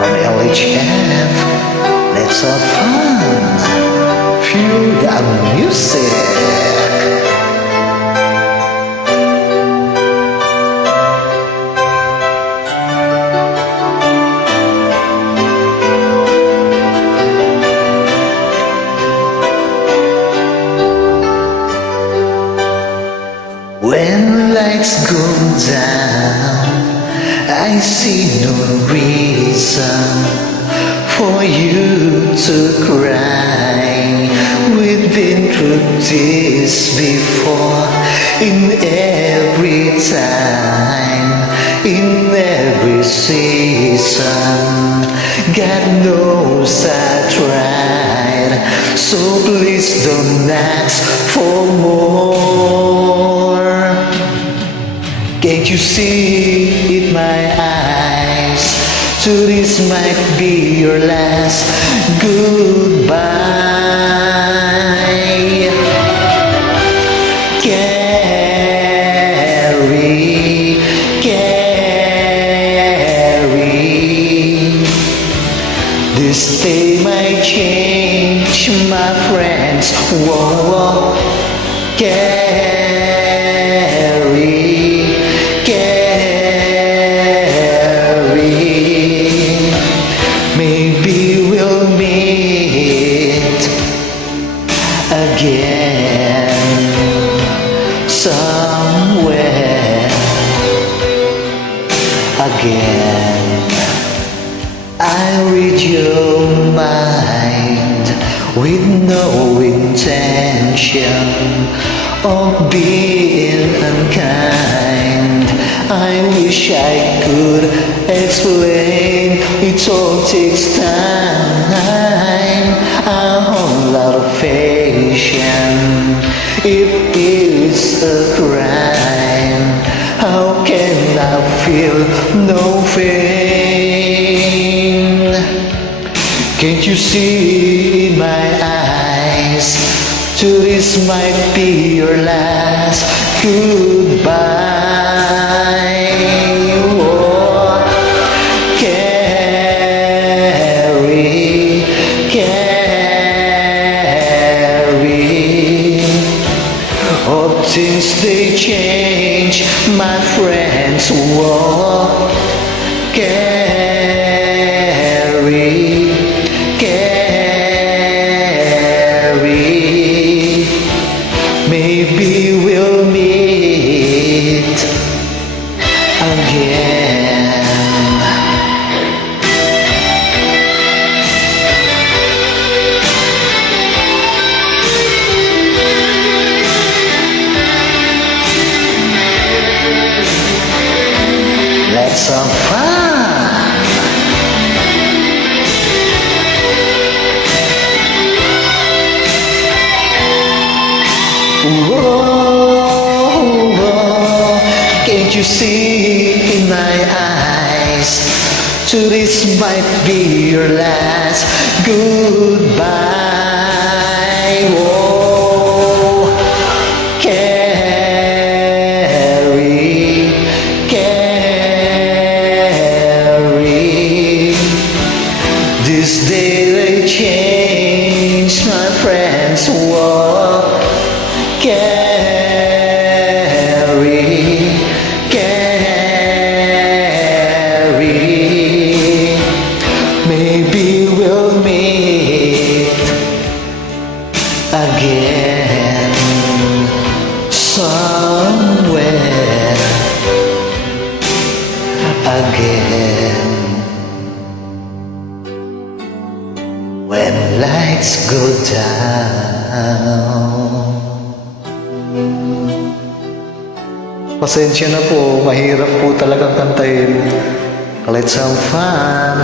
from LHF. Let's have fun. Feel the music. When lights go down, I see no reason for you to cry. We've been through this before, in every time, in every season. God knows I tried, so please don't ask for more. Can't you see in my eyes? So this might be your last goodbye. Carry, carry. This day might change, my friends. Whoa, carry, carry. Maybe we'll meet again somewhere again. I read your mind with no intention of being unkind. I wish I could explain. It all takes time, a whole lot of patience. If it's a crime, how can I feel no pain? Can't you see in my eyes? So this might be your last goodbye. Oh, carry, carry. Oh, things they change, my friends. Oh, carry, carry. Maybe we'll meet again. Let's have fun. Whoa, can't you see in my eyes? So this might be your last goodbye. Whoa, carry, carry. This day they change, my friends. Whoa, carry, carry. Maybe we'll meet again somewhere again. When lights go down. Pasensya na po, mahirap po talagang kantahin. Let's have fun.